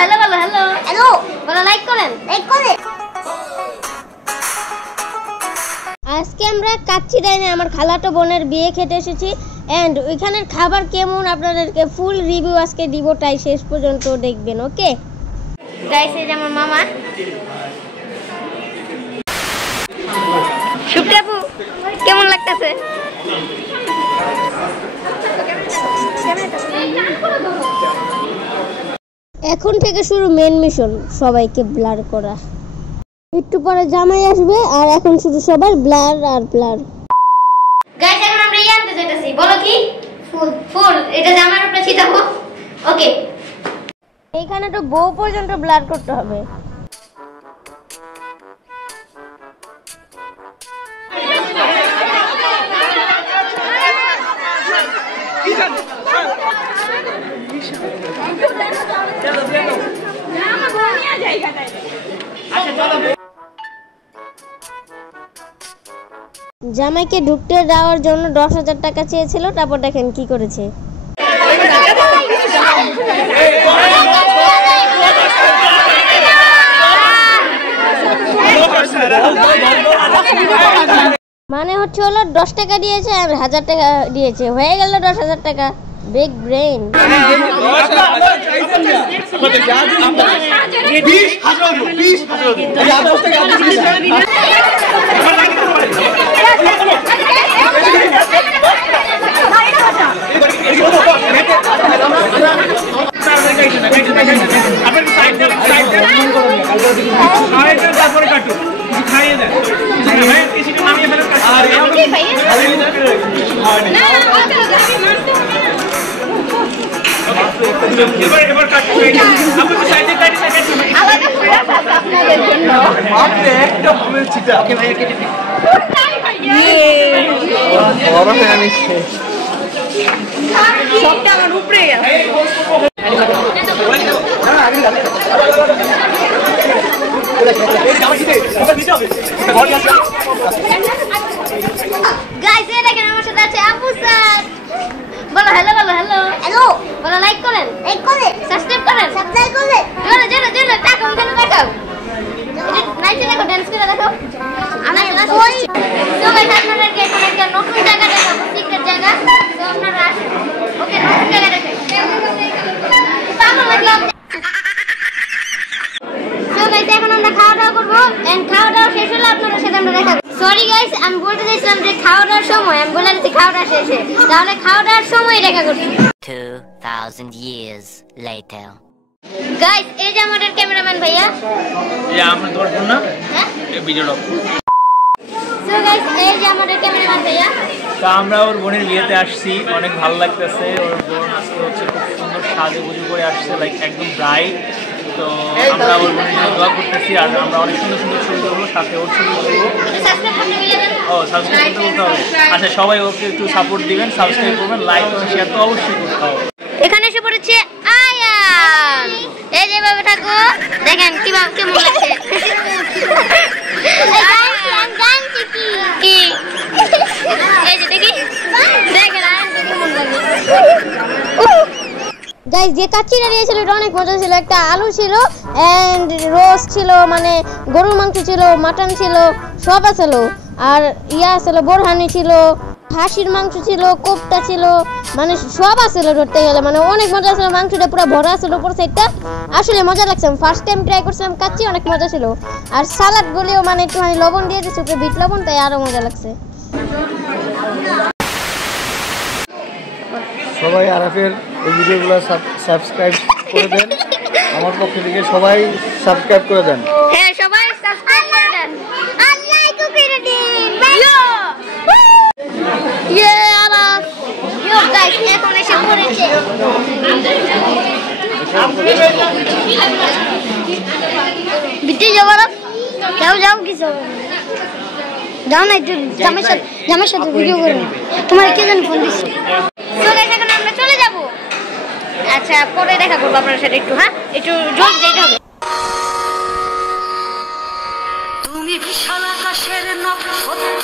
Hello বলো hello hello বলো like করেন আজকে আমরা কাচ্চিডাইনে আমার খালাতো বোনের বিয়ে খেতে এসেছি এন্ড ওইখানের খাবার কেমন আপনাদেরকে ফুল রিভিউ আজকে দিব, তাই শেষ পর্যন্ত দেখবেন। ওকে গাইস, এই যে আমার মামা শুক্রাপু, কেমন লাগতেছে? এখন থেকে শুরু মেন মিশন, সবাইকে ব্লার করা। একটু পরে জামাই আসবে আর এখন শুধু সবার ব্লার আর ব্লার। গাইস, এখন আমরা এই আনতে যাইতাছি, বলো কি? ফুল এটা জামার উপরে ছিটাবো। ওকে, এইখানে তো বউ পর্যন্ত ব্লার করতে হবে। জামাইকে ঢুকতে দেওয়ার জন্য 10,000 টাকা চেয়েছিল, তারপর দেখেন কি করেছে। মানে হচ্ছে হলো 10 টাকা দিয়েছে আর 1000 টাকা দিয়েছে, হয়ে গেল 10,000 টাকা। Big brain. গাইস, এই দেখেন আমার সাথে আছে আপু স্যার। বলো হ্যালো বলো লাইক করেন সাবস্ক্রাইব করেন জোরে টাকা ওখানে দেখাও, নাইচে দেখো, ডান্স করে দেখো। তো গাইস, আপনাদেরকে এখন একটা নতুন জায়গা দেখাবো, সিক্রেট জায়গা। তো আপনারা আসেন। ওকে, নতুন জায়গা দেখাই। পাগল লাগলাম। তো গাইস, এখন আমরা খাওয়া দাওয়া করবো এন্ড খাওয়া দাওয়া শেষ হলে আপনাদের সাথে আমরা দেখাবো। সরি গাইস, আমি বলতে চাইছিলাম যে খাওয়া দাওয়ার সময়, আমি বলে দিচ্ছি খাওয়া দাওয়া শেষে, তাহলে খাওয়া দাওয়ার সময় দেখা করছি। 2000 years later. গাইস, এই যে আমাদের ক্যামেরাম্যান ভাইয়া, এই আমরা ধরব না এই ভিডিওটা। সো গাইস, এই যে আমাদের ক্যামেরাম্যান ভাইয়া। তো আমরা ওর বোনের বিয়েতে আসছি, অনেক ভালো লাগতেছে। ওর বোন আজকে হচ্ছে খুব সুন্দর সাজে গুজু করে আসছে, লাইক একদম ব্রাইট। তো আমরা ওর বোনের জন্য দোয়া করতেছি আর আমরা অনেক সুন্দর সুন্দর ছবি তুলবো, সাথে ওর ছবি তুলবো। ও সাবস্ক্রাইব করতে হবে। আচ্ছা, সবাই ওকে একটু সাপোর্ট দিবেন, সাবস্ক্রাইব করবেন, লাইক করবেন, শেয়ার তো অবশ্যই করতে হবে। এখানে এসে পড়েছে আয়ান। এই যে ভাবে থাকো, দেখেন কিভাবে কেমন লাগছে। কি এই যে দেখি, দেখেন আয়ান কেমন লাগে। গাইস, যে কাচ্চিটা দিয়েছিল এটা অনেক মজা ছিল। একটা আলু ছিল এন্ড রোস্ট ছিল, মানে গরুর মাংস ছিল, মাটন ছিল, সব আছিল। আর ছিল বোরহানি ছিল, হাঁসির মাংস ছিল, কোপ্তা ছিল, মানে সব আছিল ধরতে গেলে। মানে অনেক মজা ছিল, মাংসটা পুরো ভরা ছিল উপর সাইডটা। আসলে মজা লাগছে, ফার্স্ট টাইম ট্রাই করছিলাম কাচ্চি, অনেক মজা ছিল। আর সালাদ গুলিও মানে একটুখানি লবণ দিয়ে দিয়েছে উপরে, বিট লবণ, তাই আরো মজা লাগছে। সবাই আরাফের এই ভিডিওগুলো সাবস্ক্রাইব করে দেন, আমার পক্ষ থেকে সবাই সাবস্ক্রাইব করে দেন। হ্যাঁ, সবাই সাবস্ক্রাইব করে দেন আর লাইকও করে দিন। আরাফ গাইস, এখন এসে পড়েছে। বিটি যাবার যাও কিছু যাও না, একটু জামার সাথে ভিডিও করো। তোমার কে জানি ফোন দিচ্ছে। তো গাইস, এখন আমরা চলে যাব। আচ্ছা, পরে দেখা করবো আপনার সাথে একটু। হ্যাঁ, একটু জলদি যেতে হবে। তুমি বিশাল আকাশের নক্ষত্র।